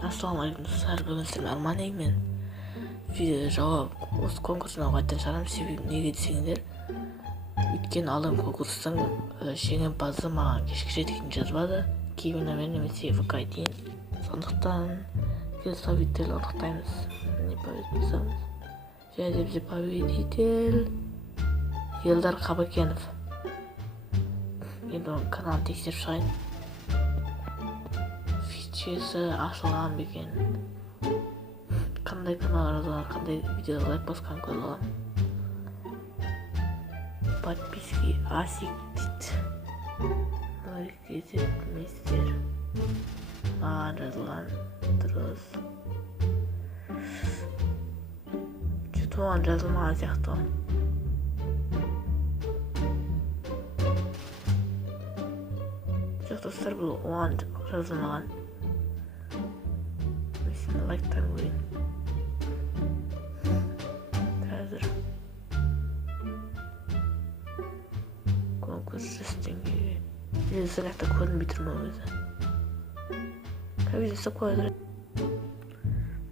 Ассалаумағалейкум достар, бүгін сіздермен арман мен видео жауап осы конкурсына қайтадан шығарамын. Себебі неге десеңдер, өткен алдым конкурстың жеңімпазы маған кешкіше дейін жазбады, кейбір номер немесе ВК дейін. Сондықтан победитель анықтаймыз. Не победитель? Және бізде победитель Елдар Қабыкенов. Енді оның каналын тексеріп шығайын. Фичесі ашылған бекен. Қандай канал жазған, қандай видеоға лайк басқан көз аламын. Подписки Асик дейді. Реквизит мистер. Маған жазылған дұрыс. Что-то оған жазылмаған сияқты ғой. Жоқ достар, бұл оған жазылмаған. Мен лайктан көрейін. Қазір конкурс теңгеге. Сол жақта көрінбей тұр ма өзі? Кәбе жасап қояды.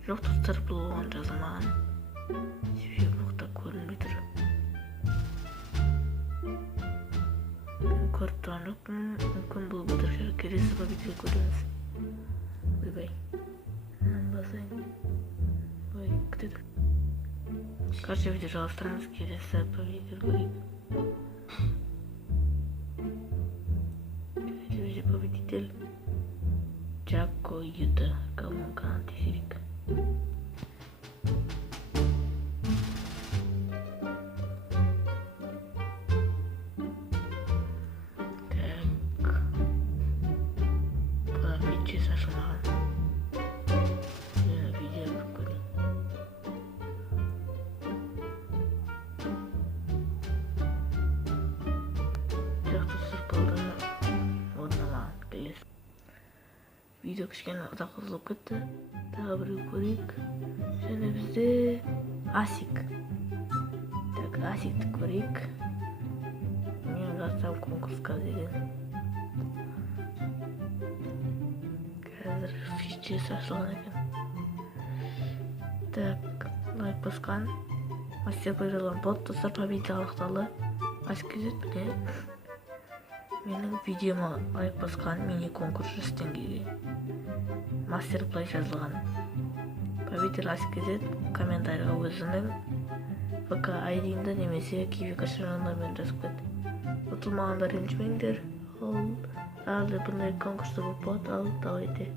Жоқ достар, бұл оған жазылмаған. Себебі бұлықта көрінбей тұр. Көріп тұрған жоқпын. Мүмкін бұл бұдыршыр. Келесі победитель көреміз. Ойбай. Басайын. Ой, күтеді. Короче, видео жалғастырамыз. Келесі победитель көрейік. Келесі победитель Джако Юта. Кому канал тексерейік. Видео кішкене ұзақ ұзылып кетті. Тағы біреу көрейік. Және бізде Асик. Так, Асикті көрейік. Мен жазсам конкурсқа деген. Қазір фичесі ашылған екен. Так, лайк басқан. Мастер жазылған бот достар, победитель анықталды. Асик кезет міне. Менің видеома лайк басқан мини конкурс 100 теңгеге. Мастер плей жазылған. Победитель Асик кезет комментарийға өзінің ВК айдиіңді немесе киви кошелегіңмен жазып кет. Ұтылмағандар ренжімеңдер. Ал әлде бұндай конкурсты болып болады, ал давайте.